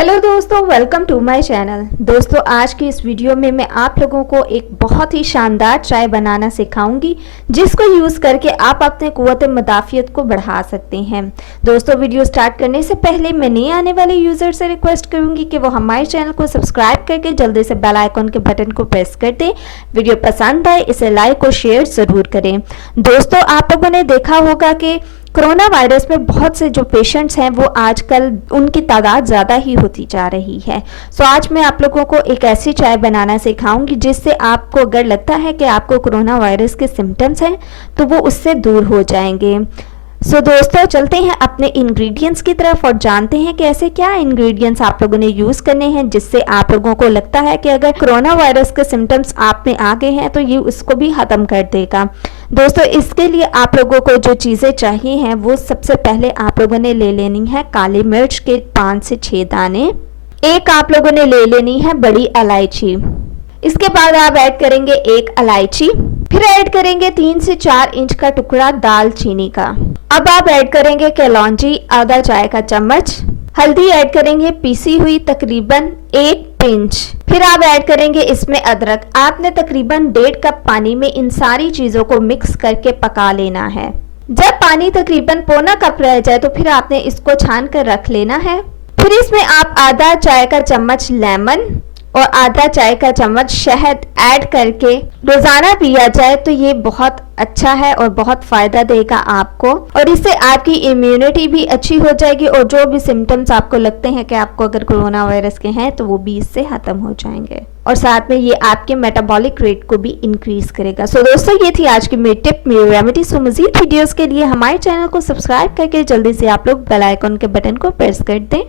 Hello दोस्तों, welcome to my channel. दोस्तों, आज की इस वीडियो में मैं आप लोगों को एक बहुत ही शानदार चाय बनाना सिखाऊंगी जिसको यूज़ करके आप अपने क़ुव्वत मुदाफ़ियत को बढ़ा सकते हैं। दोस्तों, वीडियो स्टार्ट करने से पहले मैं नए आने वाले यूज़र से रिक्वेस्ट करूंगी कि वो हमारे चैनल को सब्सक्राइब करके जल्दी से बेल आइकन के बटन को प्रेस कर दें। वीडियो पसंद आए इसे लाइक और शेयर ज़रूर करें। दोस्तों, आप लोगों ने देखा होगा कि कोरोना वायरस में बहुत से जो पेशेंट्स हैं वो आजकल उनकी तादाद ज़्यादा ही होती जा रही है। सो आज मैं आप लोगों को एक ऐसी चाय बनाना सिखाऊंगी जिससे आपको अगर लगता है कि आपको कोरोना वायरस के सिम्टम्स हैं तो वो उससे दूर हो जाएंगे। सो दोस्तों, चलते हैं अपने इंग्रेडिएंट्स की तरफ और जानते हैं कि ऐसे क्या इंग्रेडिएंट्स आप लोगों ने यूज़ करने हैं जिससे आप लोगों को लगता है कि अगर कोरोना वायरस के सिम्टम्स आप में आ गए हैं तो ये उसको भी ख़त्म कर देगा। दोस्तों, इसके लिए आप लोगों को जो चीज़ें चाहिए हैं वो सबसे पहले आप लोगों ने ले लेनी है काली मिर्च के 5 से 6 दाने। एक आप लोगों ने ले लेनी है बड़ी इलायची। इसके बाद आप ऐड करेंगे 1 इलायची। फिर ऐड करेंगे 3 से 4 इंच का टुकड़ा दालचीनी का। अब आप ऐड करेंगे कलौंजी आधा चाय का चम्मच। हल्दी ऐड करेंगे पीसी हुई तकरीबन 1 पिंच। फिर आप ऐड करेंगे इसमें अदरक। आपने तकरीबन 1.5 कप पानी में इन सारी चीज़ों को मिक्स करके पका लेना है। जब पानी तकरीबन पौना कप रह जाए तो फिर आपने इसको छान कर रख लेना है। फिर इसमें आप आधा चाय का चम्मच लेमन और आधा चाय का चम्मच शहद ऐड करके रोज़ाना पिया जाए तो ये बहुत अच्छा है और बहुत फ़ायदा देगा आपको, और इससे आपकी इम्यूनिटी भी अच्छी हो जाएगी और जो भी सिम्टम्स आपको लगते हैं कि आपको अगर कोरोना वायरस के हैं तो वो भी इससे ख़त्म हो जाएंगे और साथ में ये आपके मेटाबॉलिक रेट को भी इंक्रीज़ करेगा। सो दोस्तों, ये थी आज की मेरी टिप, मेरी रेमेडी। सो मज़ीद वीडियोज़ के लिए हमारे चैनल को सब्सक्राइब करके जल्दी से आप लोग बेल आइकन के बटन को प्रेस कर दें।